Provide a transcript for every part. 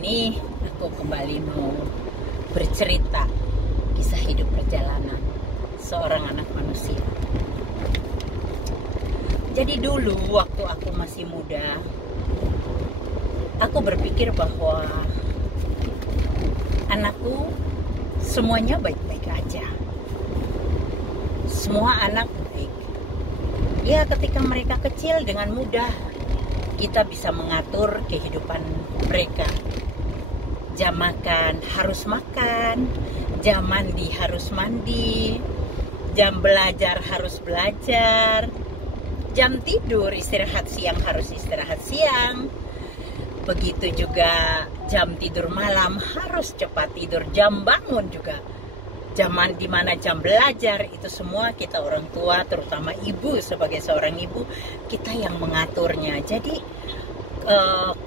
ini aku kembali mau bercerita kisah hidup perjalanan seorang anak manusia. Jadi dulu waktu aku masih muda, aku berpikir bahwa anakku semuanya baik-baik aja. Semua anak baik. Ya, ketika mereka kecil dengan mudah kita bisa mengatur kehidupan mereka. Jam makan harus makan, jam mandi harus mandi, jam belajar harus belajar, jam tidur istirahat siang harus istirahat siang. Begitu juga jam tidur malam harus cepat tidur, jam bangun juga. Zaman dimana jam belajar itu semua kita orang tua, terutama ibu sebagai seorang ibu, kita yang mengaturnya. Jadi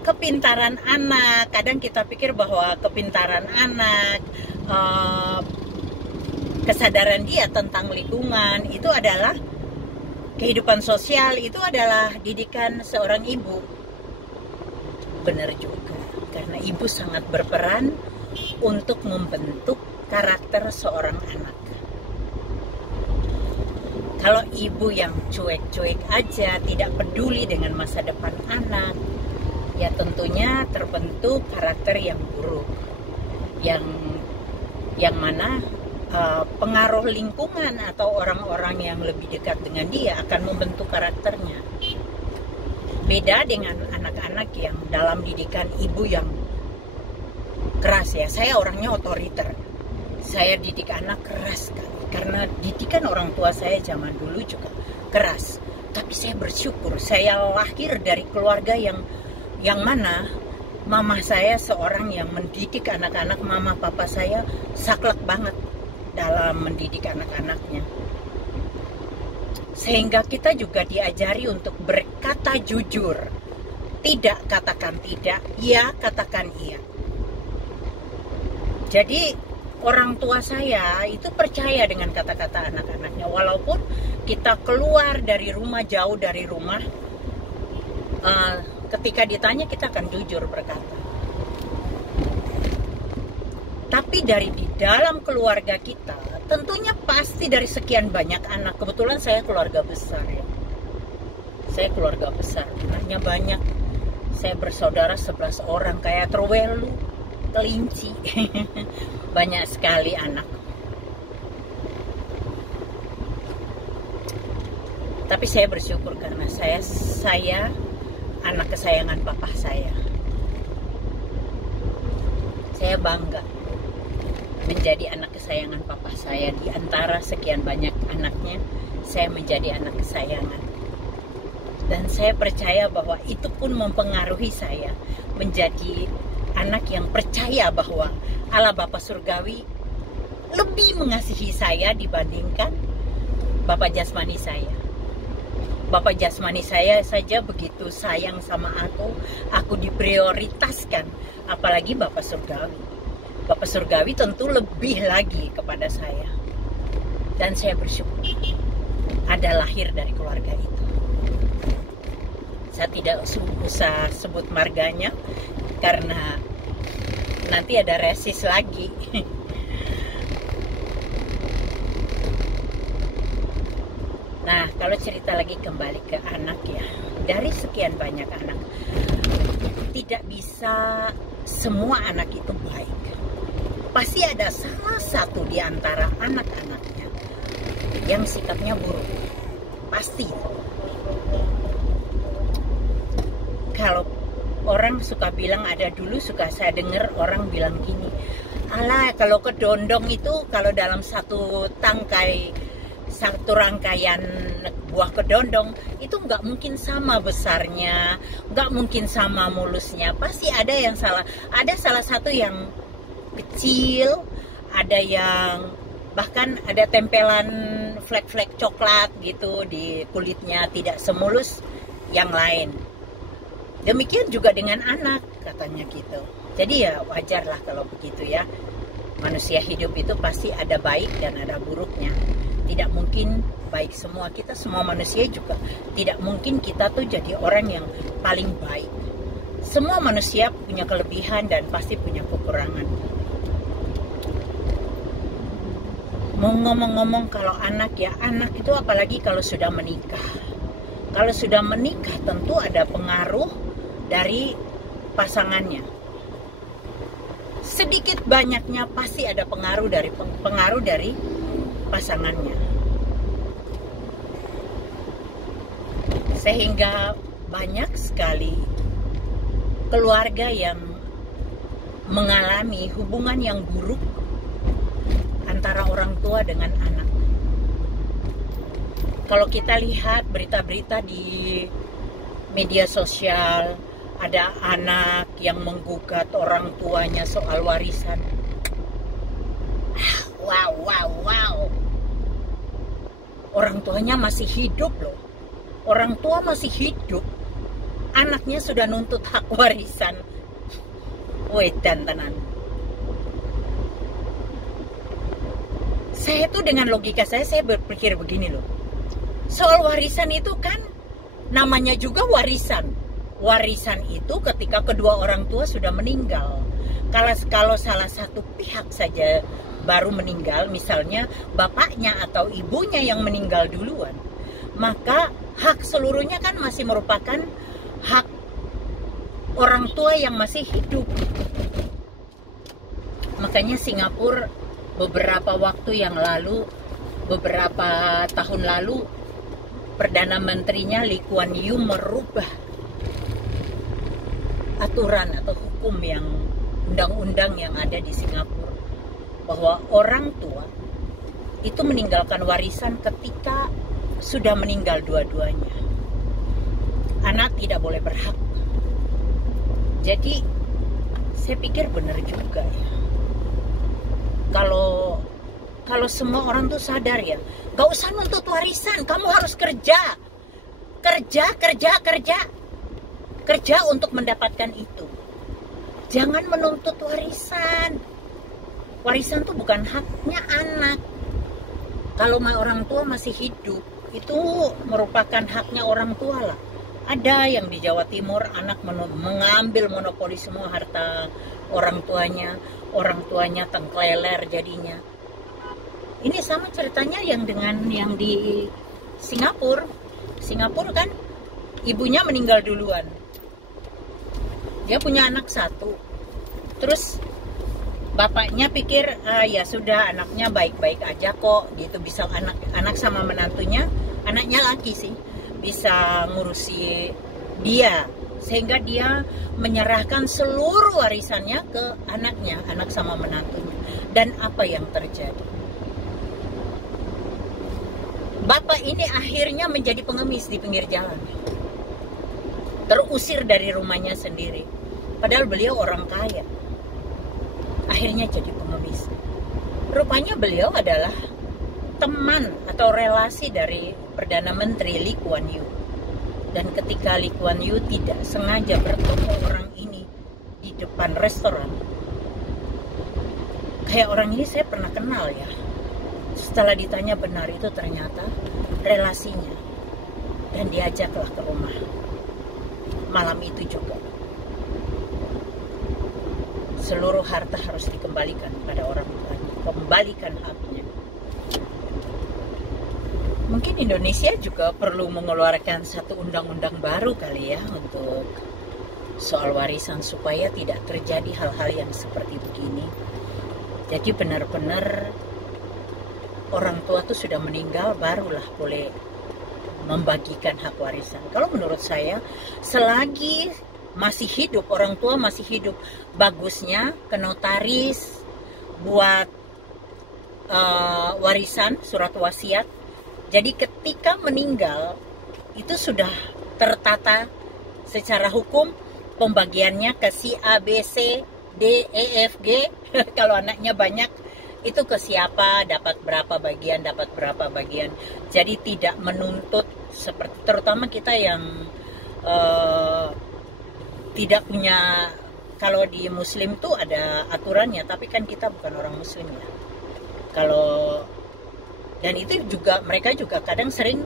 kepintaran anak, kadang kita pikir bahwa kepintaran anak, kesadaran dia tentang lingkungan itu adalah kehidupan sosial, itu adalah didikan seorang ibu. Benar juga, karena ibu sangat berperan untuk membentuk karakter seorang anak. Kalau ibu yang cuek-cuek aja, tidak peduli dengan masa depan anak, ya tentunya terbentuk karakter yang buruk, yang mana pengaruh lingkungan atau orang-orang yang lebih dekat dengan dia akan membentuk karakternya. Beda dengan anak-anak yang dalam didikan ibu yang keras ya. Saya orangnya otoriter. Saya didik anak keras sekali karena didikan orang tua saya zaman dulu juga keras. Tapi saya bersyukur saya lahir dari keluarga yang mana mama saya seorang yang mendidik anak-anak. Mama papa saya saklek banget dalam mendidik anak-anaknya. Sehingga kita juga diajari untuk berkata jujur. Tidak katakan tidak, ya katakan iya. Jadi orang tua saya itu percaya dengan kata-kata anak-anaknya. Walaupun kita keluar dari rumah, jauh dari rumah, ketika ditanya kita akan jujur berkata. Tapi di dalam keluarga kita, tentunya pasti dari sekian banyak anak. Kebetulan saya keluarga besar ya. Saya keluarga besar, anaknya banyak. Saya bersaudara 11 orang, kayak terwelu, kelinci. Banyak sekali anak. Tapi saya bersyukur karena saya anak kesayangan papa saya. Saya bangga menjadi anak kesayangan papa saya. Di antara sekian banyak anaknya, saya menjadi anak kesayangan. Dan saya percaya bahwa itu pun mempengaruhi saya menjadi anak yang percaya bahwa Allah Bapa Surgawi lebih mengasihi saya dibandingkan Bapak jasmani saya. Bapak jasmani saya saja begitu sayang sama aku diprioritaskan, apalagi Bapak Surgawi. Bapak Surgawi tentu lebih lagi kepada saya. Dan saya bersyukur ada lahir dari keluarga itu. Saya tidak usah sebut marganya karena nanti ada resis lagi. Nah, kalau cerita lagi kembali ke anak ya, dari sekian banyak anak, tidak bisa semua anak itu baik. Pasti ada salah satu di antara anak-anaknya yang sikapnya buruk. Pasti. Kalau orang suka bilang, ada dulu suka saya dengar orang bilang gini, alah kalau kedondong itu kalau dalam satu rangkaian buah kedondong itu nggak mungkin sama besarnya, nggak mungkin sama mulusnya, pasti ada yang salah. Ada salah satu yang kecil, ada yang bahkan ada tempelan flek-flek coklat gitu di kulitnya, tidak semulus yang lain. Demikian juga dengan anak, katanya gitu. Jadi ya wajarlah kalau begitu ya. Manusia hidup itu pasti ada baik dan ada buruknya. Tidak mungkin baik semua. Kita semua manusia juga tidak mungkin kita tuh jadi orang yang paling baik. Semua manusia punya kelebihan dan pasti punya kekurangan. Mau ngomong-ngomong kalau anak ya, anak itu apalagi kalau sudah menikah. Kalau sudah menikah tentu ada pengaruh dari pasangannya. Sedikit banyaknya pasti ada pengaruh dari pasangannya. Sehingga banyak sekali keluarga yang mengalami hubungan yang buruk antara orang tua dengan anak. Kalau kita lihat berita-berita di media sosial, ada anak yang menggugat orang tuanya soal warisan. Wow. Orang tuanya masih hidup loh. Orang tua masih hidup. Anaknya sudah nuntut hak warisan. Wedan tenan. Saya tuh dengan logika saya berpikir begini loh. Soal warisan itu kan namanya juga warisan. Warisan itu ketika kedua orang tua sudah meninggal. Kalau salah satu pihak saja baru meninggal, misalnya bapaknya atau ibunya yang meninggal duluan, maka hak seluruhnya kan masih merupakan hak orang tua yang masih hidup. Makanya Singapura beberapa tahun lalu Perdana Menterinya Lee Kuan Yew merubah aturan atau hukum yang undang-undang yang ada di Singapura, bahwa orang tua itu meninggalkan warisan ketika sudah meninggal dua-duanya. Anak tidak boleh berhak. Jadi saya pikir benar juga ya. Kalau semua orang tuh sadar ya, gak usah nuntut warisan, kamu harus kerja untuk mendapatkan itu. Jangan menuntut warisan. Warisan tuh bukan haknya anak. Kalau orang tua masih hidup, itu merupakan haknya orang tua lah. Ada yang di Jawa Timur anak mengambil monopoli semua harta orang tuanya tengkleler jadinya. Ini sama ceritanya yang di Singapura. Singapura kan ibunya meninggal duluan. Dia punya anak satu. Terus bapaknya pikir ya sudah anaknya baik-baik aja kok, gitu, bisa anak sama menantunya, anaknya laki sih, bisa ngurusi dia, sehingga dia menyerahkan seluruh warisannya ke anaknya, anak sama menantunya. Dan apa yang terjadi? Bapak ini akhirnya menjadi pengemis di pinggir jalan, terusir dari rumahnya sendiri, padahal beliau orang kaya. Akhirnya jadi pengemis. Rupanya beliau adalah teman atau relasi dari Perdana Menteri Lee Kuan Yew. Dan ketika Lee Kuan Yew tidak sengaja bertemu orang ini di depan restoran, kayak orang ini saya pernah kenal ya. Setelah ditanya benar, itu ternyata relasinya. Dan diajaklah ke rumah malam itu juga. Seluruh harta harus dikembalikan pada orang tuanya, kembalikan haknya. Mungkin Indonesia juga perlu mengeluarkan satu undang-undang baru kali ya untuk soal warisan, supaya tidak terjadi hal-hal yang seperti begini. Jadi benar-benar orang tua tuh sudah meninggal barulah boleh membagikan hak warisan. Kalau menurut saya, selagi masih hidup, orang tua masih hidup, bagusnya ke notaris buat warisan, surat wasiat. Jadi ketika meninggal itu sudah tertata secara hukum, pembagiannya ke si A, B, C, D, E, F, G. Kalau anaknya banyak, itu ke siapa, dapat berapa bagian. Jadi tidak menuntut seperti, terutama kita yang tidak punya, kalau di Muslim tuh ada aturannya, tapi kan kita bukan orang Muslim ya. Dan itu juga, mereka juga kadang sering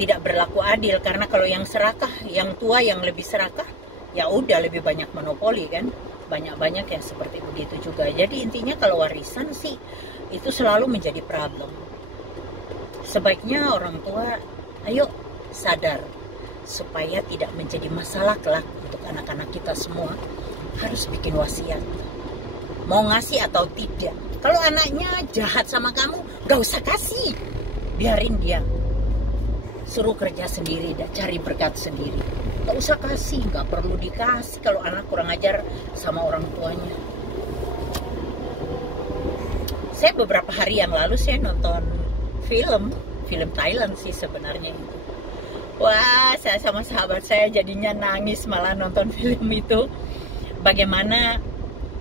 tidak berlaku adil, karena kalau yang serakah, yang tua yang lebih serakah, ya udah lebih banyak monopoli kan, banyak-banyak yang seperti begitu juga. Jadi intinya kalau warisan sih itu selalu menjadi problem. Sebaiknya orang tua ayo sadar supaya tidak menjadi masalah kelak untuk anak-anak kita semua, harus bikin wasiat. Mau ngasih atau tidak. Kalau anaknya jahat sama kamu, gak usah kasih. Biarin dia. Suruh kerja sendiri dan cari berkat sendiri. Gak usah kasih, gak perlu dikasih kalau anak kurang ajar sama orang tuanya. Saya beberapa hari yang lalu saya nonton film Thailand sih sebenarnya itu. Wah, saya sama sahabat saya jadinya nangis malah nonton film itu. Bagaimana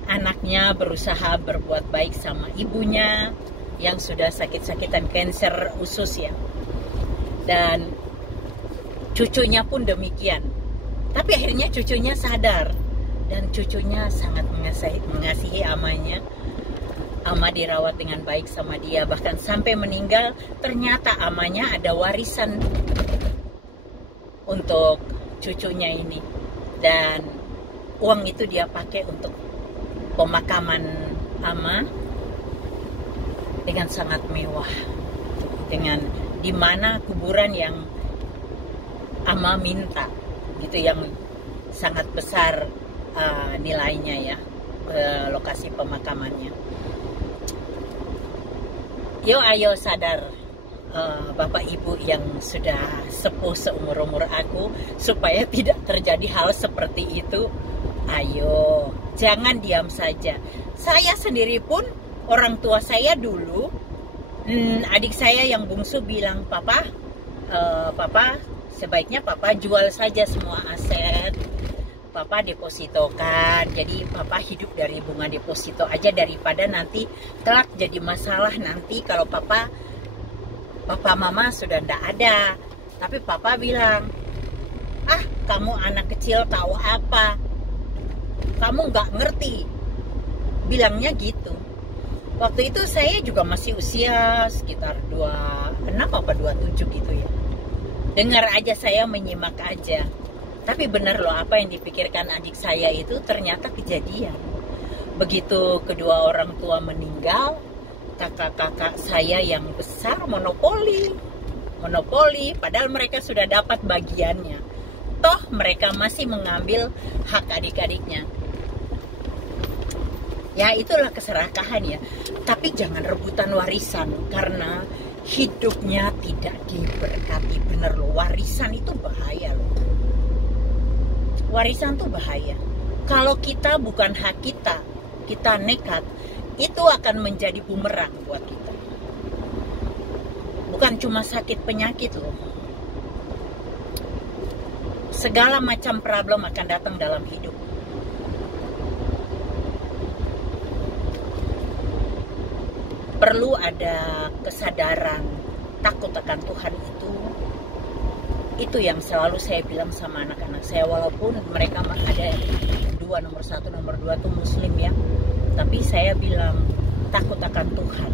anaknya berusaha berbuat baik sama ibunya yang sudah sakit-sakitan kanker usus ya. Dan cucunya pun demikian. Tapi akhirnya cucunya sadar dan cucunya sangat mengasihi amanya. Ama dirawat dengan baik sama dia, bahkan sampai meninggal ternyata amanya ada warisan untuk cucunya ini, dan uang itu dia pakai untuk pemakaman ama dengan sangat mewah, dengan dimana kuburan yang ama minta gitu, yang sangat besar nilainya ya, lokasi pemakamannya. Yo ayo sadar Bapak Ibu yang sudah sepuh seumur-umur aku, supaya tidak terjadi hal seperti itu. Ayo, jangan diam saja. Saya sendiri pun, orang tua saya dulu, adik saya yang bungsu bilang, Papa, sebaiknya Papa jual saja semua aset. Papa depositokan, jadi Papa hidup dari bunga deposito aja, daripada nanti kelak jadi masalah nanti kalau Papa Mama sudah ndak ada. Tapi Papa bilang, kamu anak kecil tahu apa, kamu nggak ngerti, bilangnya gitu. Waktu itu saya juga masih usia sekitar 26 apa 27 gitu ya. Dengar aja, saya menyimak aja. Tapi benar loh, apa yang dipikirkan adik saya itu ternyata kejadian. Begitu kedua orang tua meninggal, kakak-kakak saya yang besar monopoli, padahal mereka sudah dapat bagiannya. Toh mereka masih mengambil hak adik-adiknya. Ya itulah keserakahan ya. Tapi jangan rebutan warisan, karena hidupnya tidak diberkati. Bener loh, warisan itu bahaya loh. Warisan tuh bahaya. Kalau kita bukan hak kita, kita nekat, itu akan menjadi bumerang buat kita. Bukan cuma sakit penyakit loh. Segala macam problem akan datang dalam hidup. Perlu ada kesadaran, takut akan Tuhan itu yang selalu saya bilang sama anak-anak saya, walaupun mereka ada dua, nomor 1, nomor 2 tuh muslim ya, tapi saya bilang takut akan Tuhan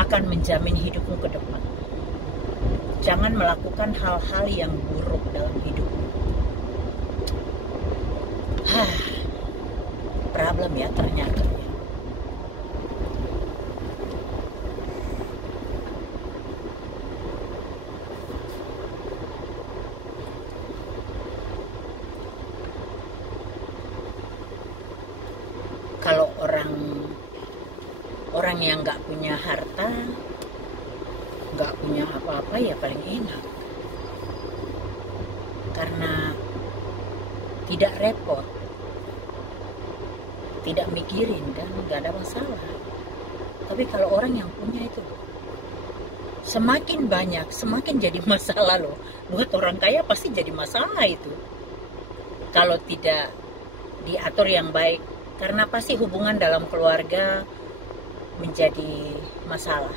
akan menjamin hidupmu ke depan. Jangan melakukan hal-hal yang buruk dalam hidupmu. Problem ya ternyata. Kalau orang yang nggak punya harta, nggak punya apa-apa, ya paling enak, karena tidak repot, tidak mikirin kan, nggak ada masalah. Tapi kalau orang yang punya itu semakin banyak, semakin jadi masalah loh. Buat orang kaya pasti jadi masalah itu kalau tidak diatur yang baik. Karena pasti hubungan dalam keluarga menjadi masalah.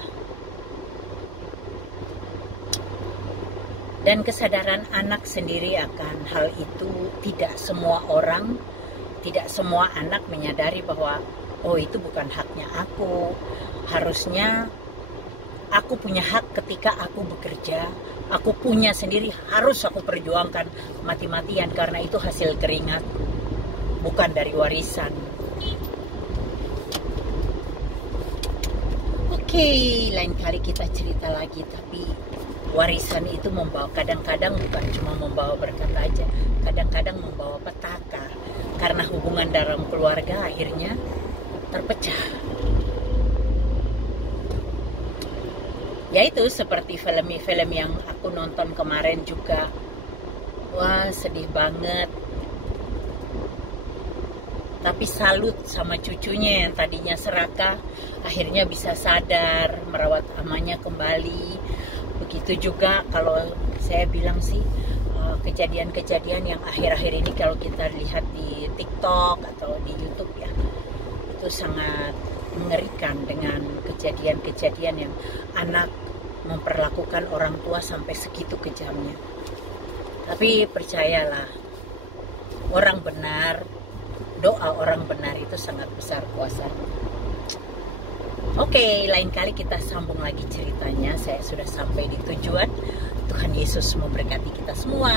Dan kesadaran anak sendiri akan hal itu, tidak semua orang, tidak semua anak menyadari bahwa oh itu bukan haknya aku. Harusnya Aku punya hak ketika aku bekerja. Aku punya sendiri, harus aku perjuangkan mati-matian karena itu hasil keringat, bukan dari warisan. Oke, lain kali kita cerita lagi. Tapi warisan itu membawa, kadang-kadang bukan cuma membawa berkat aja, kadang-kadang membawa petaka. Karena hubungan dalam keluarga akhirnya terpecah. Yaitu seperti film-film yang aku nonton kemarin juga. Wah, sedih banget. Tapi salut sama cucunya yang tadinya serakah, akhirnya bisa sadar, merawat amannya kembali. Begitu juga kalau saya bilang sih, kejadian-kejadian yang akhir-akhir ini kalau kita lihat di TikTok atau di YouTube ya, itu sangat mengerikan dengan kejadian-kejadian yang anak memperlakukan orang tua sampai segitu kejamnya. Tapi percayalah, orang benar, doa orang benar itu sangat besar kuasanya. Oke, lain kali kita sambung lagi ceritanya. Saya sudah sampai di tujuan. Tuhan Yesus memberkati kita semua.